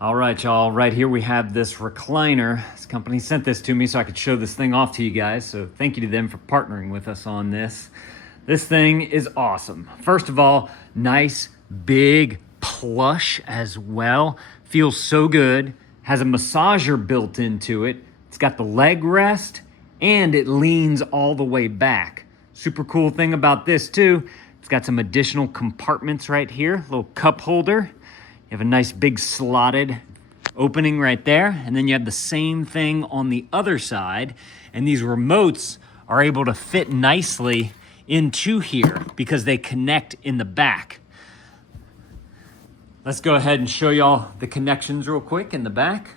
All right, y'all. Right here we have this recliner. This company sent this to me so I could show this thing off to you guys. So thank you to them for partnering with us on this. This thing is awesome. First of all, nice, big plush as well. Feels so good. Has a massager built into it. It's got the leg rest and it leans all the way back. Super cool thing about this too, it's got some additional compartments right here. Little cup holder. You have a nice big slotted opening right there. And then you have the same thing on the other side. And these remotes are able to fit nicely into here because they connect in the back. Let's go ahead and show y'all the connections real quick in the back.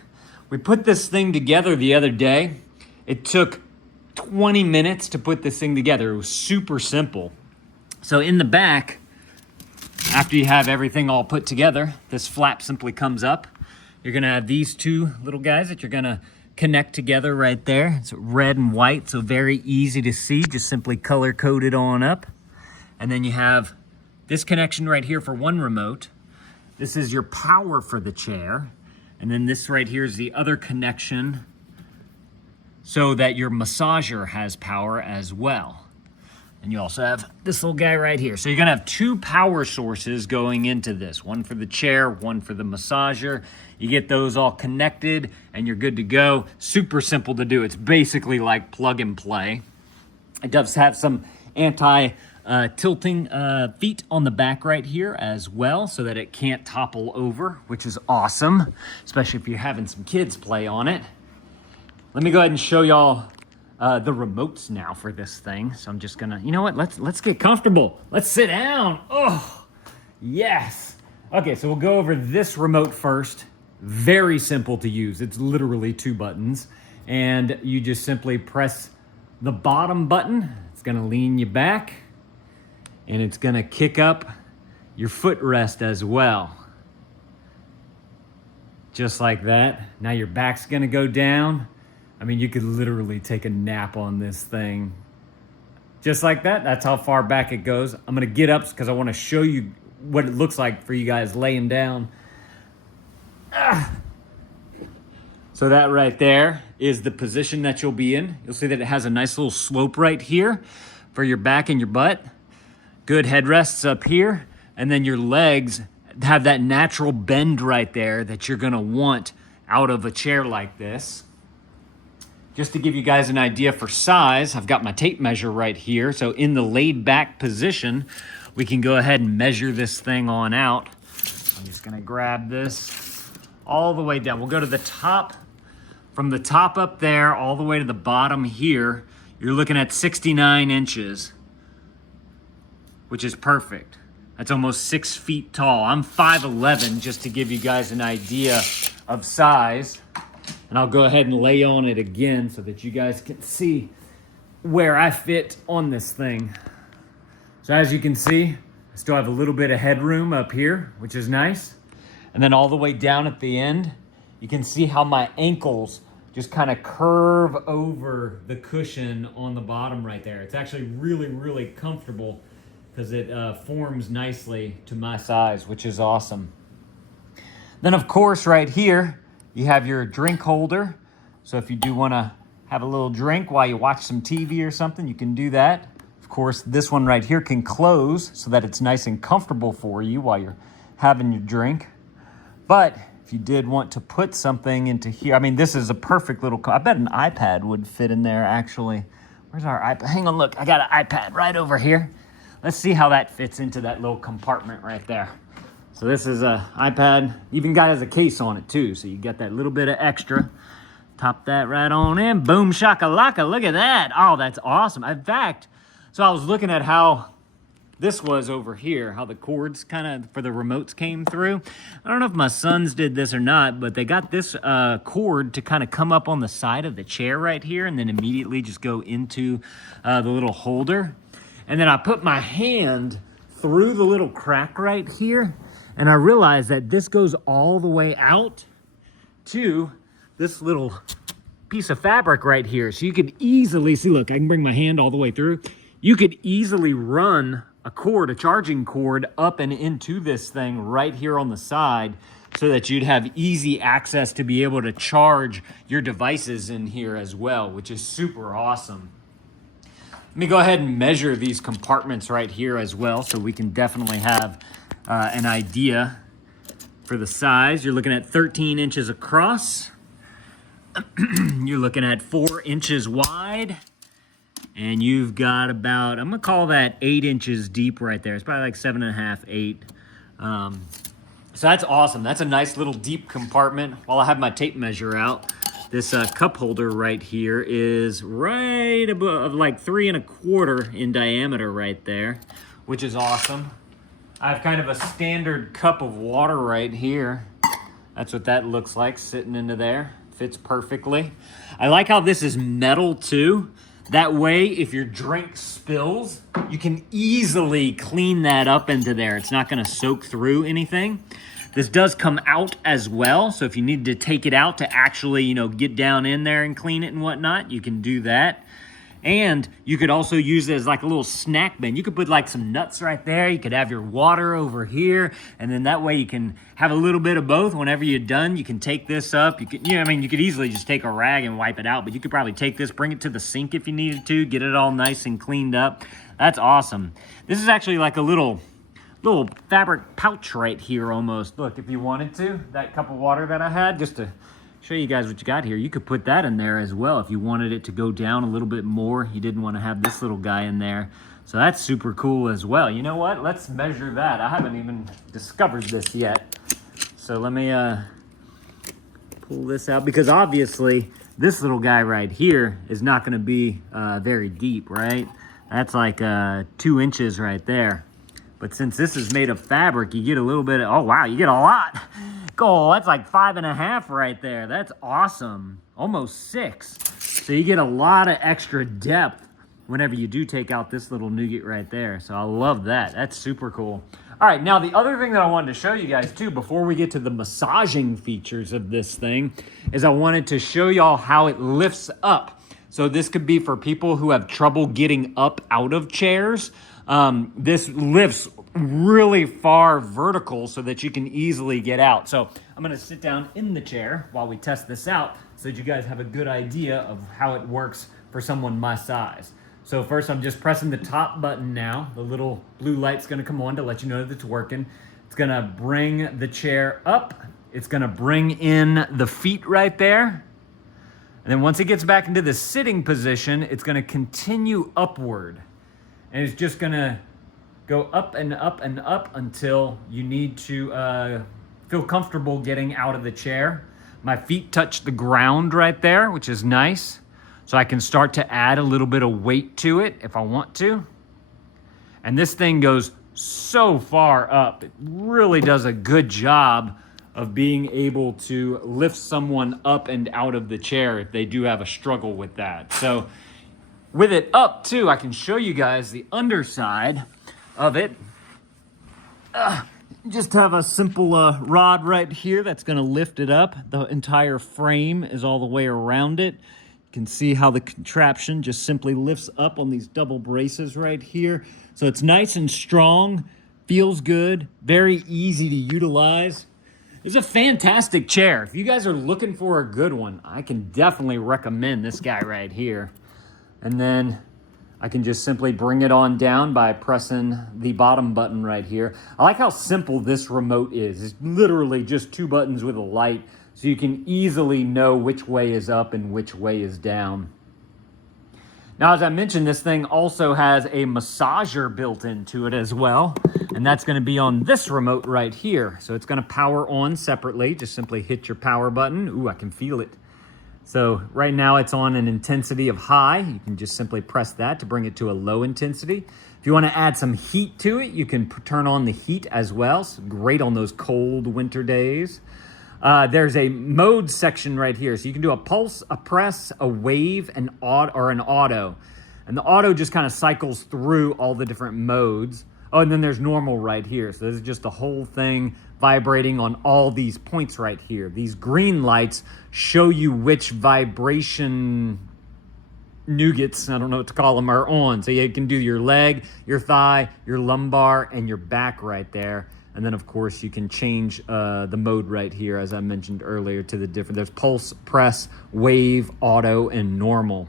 We put this thing together the other day. It took 20 minutes to put this thing together. It was super simple. So in the back, after you have everything all put together, this flap simply comes up. You're gonna have these two little guys that you're gonna connect together right there. It's red and white, so very easy to see, just simply color coded on up. And then you have this connection right here for one remote. This is your power for the chair. And then this right here is the other connection so that your massager has power as well. And you also have this little guy right here. So you're gonna have two power sources going into this. One for the chair, one for the massager. You get those all connected and you're good to go. Super simple to do. It's basically like plug and play. It does have some anti-tilting feet on the back right here as well so that it can't topple over, which is awesome, especially if you're having some kids play on it. Let me go ahead and show y'all the remotes now for this thing. So I'm just gonna, you know what? Let's get comfortable. Let's sit down. Oh, yes. Okay, so we'll go over this remote first. Very simple to use. It's literally two buttons. And you just simply press the bottom button. It's gonna lean you back. And it's gonna kick up your footrest as well. Just like that. Now your back's gonna go down. I mean, you could literally take a nap on this thing. Just like that, that's how far back it goes. I'm gonna get up because I wanna show you what it looks like for you guys laying down. So that right there is the position that you'll be in. You'll see that it has a nice little slope right here for your back and your butt. Good headrests up here. And then your legs have that natural bend right there that you're gonna want out of a chair like this. Just to give you guys an idea for size, I've got my tape measure right here. So in the laid back position, we can go ahead and measure this thing on out. I'm just gonna grab this all the way down. We'll go to the top, from the top up there, all the way to the bottom here. You're looking at 69 inches, which is perfect. That's almost 6 feet tall. I'm 5'11", just to give you guys an idea of size. And I'll go ahead and lay on it again so that you guys can see where I fit on this thing. So as you can see, I still have a little bit of headroom up here, which is nice. And then all the way down at the end, you can see how my ankles just kind of curve over the cushion on the bottom right there. It's actually really, really comfortable because it forms nicely to my size, which is awesome. Then of course right here, you have your drink holder. So if you do want to have a little drink while you watch some TV or something, you can do that. Of course, this one right here can close so that it's nice and comfortable for you while you're having your drink. But if you did want to put something into here, I mean, this is a perfect little, I bet an iPad would fit in there actually. Where's our iPad? Hang on, look, I got an iPad right over here. Let's see how that fits into that little compartment right there. So this is an iPad, even got has a case on it too, so you got that little bit of extra. Top that right on in, boom shakalaka, look at that. Oh, that's awesome. In fact, so I was looking at how this was over here, how the cords kind of for the remotes came through. I don't know if my sons did this or not, but they got this cord to kind of come up on the side of the chair right here and then immediately just go into the little holder. And then I put my hand through the little crack right here, and I realized that this goes all the way out to this little piece of fabric right here. So you could easily see, look, I can bring my hand all the way through. You could easily run a cord, a charging cord, up and into this thing right here on the side. so that you'd have easy access to be able to charge your devices in here as well, which is super awesome. Let me go ahead and measure these compartments right here as well, so we can definitely have an idea for the size. You're looking at 13 inches across. You're looking at 4 inches wide. And you've got about, I'm gonna call that 8 inches deep right there. It's probably like 7.5, 8. So that's awesome. That's a nice little deep compartment. While I have my tape measure out, this cup holder right here is right above like 3 1/4 in diameter right there, which is awesome. I have kind of a standard cup of water right here. That's what that looks like sitting into there. Fits perfectly. I like how this is metal too. That way, if your drink spills, you can easily clean that up into there. It's not gonna soak through anything. This does come out as well, so if you need to take it out to actually, you know, get down in there and clean it and whatnot, you can do that. And you could also use it as like a little snack bin. You could put like some nuts right there. You could have your water over here. And then that way you can have a little bit of both. Whenever you're done, you can take this up. You could, I mean, you could easily just take a rag and wipe it out, but you could probably take this, bring it to the sink if you needed to, get it all nice and cleaned up. That's awesome. This is actually like a little fabric pouch right here almost. Look, if you wanted to, that cup of water that I had, just to show you guys what you got here, you could put that in there as well if you wanted it to go down a little bit more. You didn't want to have this little guy in there. So that's super cool as well. You know what? Let's measure that. I haven't even discovered this yet. So let me pull this out, because obviously this little guy right here is not going to be very deep, right? That's like 2 inches right there. But since this is made of fabric, you get a little bit of, oh wow, you get a lot. Oh, that's like 5.5 right there. That's awesome. Almost 6. So you get a lot of extra depth whenever you do take out this little nougat right there. So I love that. That's super cool. All right, now the other thing that I wanted to show you guys too, before we get to the massaging features of this thing, is I wanted to show y'all how it lifts up. So this could be for people who have trouble getting up out of chairs. This lifts really far vertical so that you can easily get out. So I'm gonna sit down in the chair while we test this out so that you guys have a good idea of how it works for someone my size. So first I'm just pressing the top button now. The little blue light's gonna come on to let you know that it's working. It's gonna bring the chair up. It's gonna bring in the feet right there. And then once it gets back into the sitting position, it's gonna continue upward. And it's just gonna go up and up and up until you need to feel comfortable getting out of the chair. My feet touch the ground right there, which is nice. So I can start to add a little bit of weight to it if I want to. And this thing goes so far up. It really does a good job of being able to lift someone up and out of the chair if they do have a struggle with that. So with it up too, I can show you guys the underside of it. Just have a simple rod right here that's gonna lift it up. The entire frame is all the way around it. You can see how the contraption just simply lifts up on these double braces right here. So it's nice and strong, feels good, very easy to utilize. It's a fantastic chair. If you guys are looking for a good one, I can definitely recommend this guy right here. And then I can just simply bring it on down by pressing the bottom button right here. I like how simple this remote is. It's literally just 2 buttons with a light, so you can easily know which way is up and which way is down. Now, as I mentioned, this thing also has a massager built into it as well, and that's gonna be on this remote right here. So it's gonna power on separately. Just simply hit your power button. Ooh, I can feel it. So right now it's on an intensity of high. You can just simply press that to bring it to a low intensity. If you want to add some heat to it, you can turn on the heat as well. So great on those cold winter days. There's a mode section right here. So you can do a pulse, a press, a wave, an auto. And the auto just kind of cycles through all the different modes. Oh, and then there's normal right here. So this is just the whole thing vibrating on all these points right here. These green lights show you which vibration nougats, I don't know what to call them, are on. So you can do your leg, your thigh, your lumbar, and your back right there. And then of course you can change the mode right here, as I mentioned earlier, to the different, there's pulse, press, wave, auto, and normal.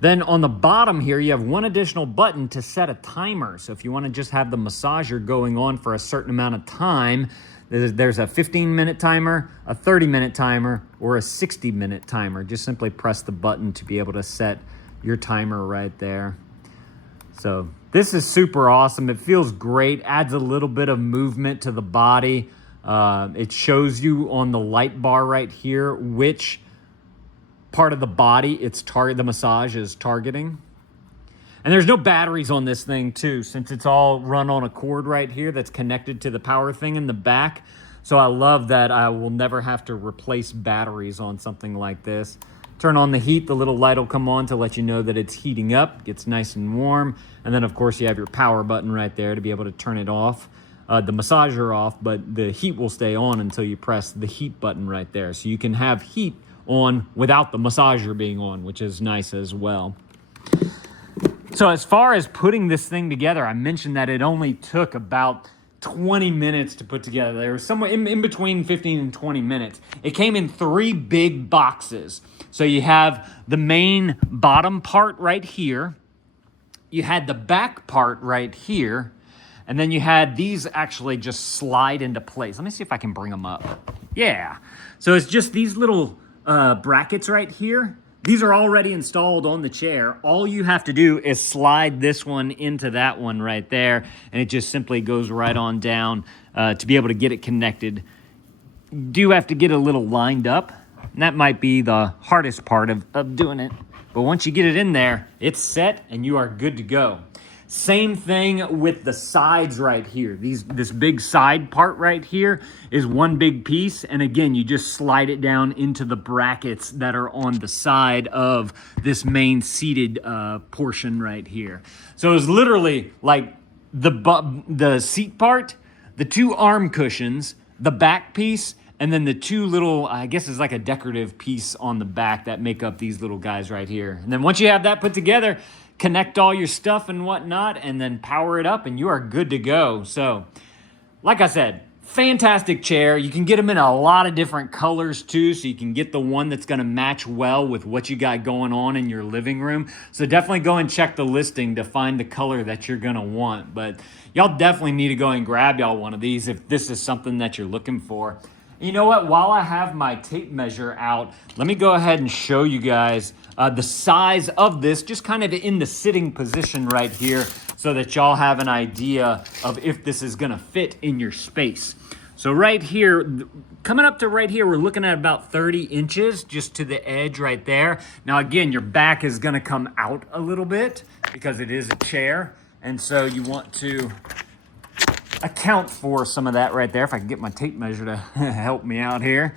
Then on the bottom here, you have one additional button to set a timer. So if you want to just have the massager going on for a certain amount of time, there's a 15-minute timer, a 30-minute timer, or a 60-minute timer. Just simply press the button to be able to set your timer right there. So this is super awesome. It feels great, adds a little bit of movement to the body. It shows you on the light bar right here which part of the body the massage is targeting. And there's no batteries on this thing too, since it's all run on a cord right here that's connected to the power thing in the back. So I love that I will never have to replace batteries on something like this. Turn on the heat, the little light will come on to let you know that it's heating up, gets nice and warm. And then of course you have your power button right there to be able to turn it off. The massager off, but the heat will stay on until you press the heat button right there. So you can have heat on without the massager being on, which is nice as well. So as far as putting this thing together, I mentioned that it only took about 20 minutes to put together. There was somewhere in between 15 and 20 minutes. It came in 3 big boxes. So you have the main bottom part right here. You had the back part right here. And then you had these actually just slide into place. Let me see if I can bring them up. Yeah. So it's just these little brackets right here. These are already installed on the chair. All you have to do is slide this one into that one right there, and it just simply goes right on down to be able to get it connected. You do have to get a little lined up, and that might be the hardest part of doing it. But once you get it in there, it's set and you are good to go. Same thing with the sides right here. This big side part right here is one big piece. And again, you just slide it down into the brackets that are on the side of this main seated portion right here. So it's literally like the seat part, the 2 arm cushions, the back piece, and then the 2 little, I guess it's like a decorative piece on the back that make up these little guys right here. And then once you have that put together, connect all your stuff and whatnot, and then power it up, and you are good to go. So, like I said, fantastic chair. You can get them in a lot of different colors too, so you can get the one that's going to match well with what you got going on in your living room. So definitely go and check the listing to find the color that you're going to want. But y'all definitely need to go and grab y'all one of these if this is something that you're looking for. You know what? While I have my tape measure out, let me go ahead and show you guys the size of this, just kind of in the sitting position right here, so that y'all have an idea of if this is gonna fit in your space. So right here, coming up to right here, we're looking at about 30 inches just to the edge right there. Now again, your back is gonna come out a little bit because it is a chair, and so you want to account for some of that right there. If I can get my tape measure to help me out here.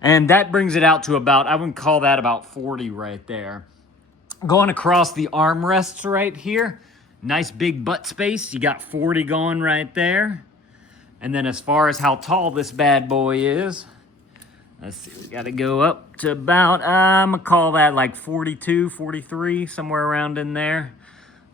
And that brings it out to about, I would call that about 40 right there. Going across the armrests right here, nice big butt space. You got 40 going right there. And then as far as how tall this bad boy is, let's see, we got to go up to about, I'm gonna call that like 42, 43, somewhere around in there.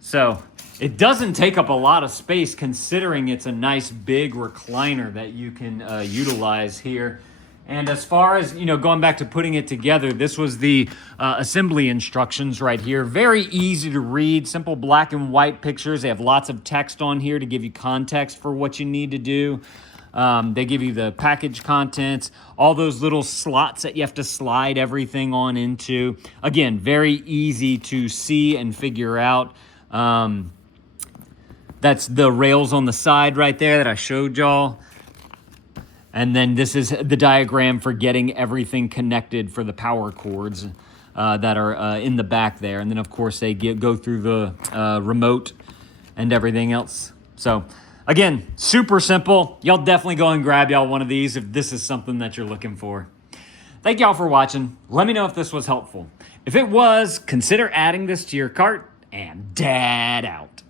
So it doesn't take up a lot of space considering it's a nice big recliner that you can utilize here. And as far as, you know, going back to putting it together, this was the assembly instructions right here. Very easy to read, simple black and white pictures. They have lots of text on here to give you context for what you need to do. They give you the package contents, all those little slots that you have to slide everything on into. Again, very easy to see and figure out. That's the rails on the side right there that I showed y'all. And then this is the diagram for getting everything connected for the power cords that are in the back there. And then, of course, they go through the remote and everything else. So, again, super simple. Y'all definitely go and grab y'all one of these if this is something that you're looking for. Thank y'all for watching. Let me know if this was helpful. If it was, consider adding this to your cart, and dad out.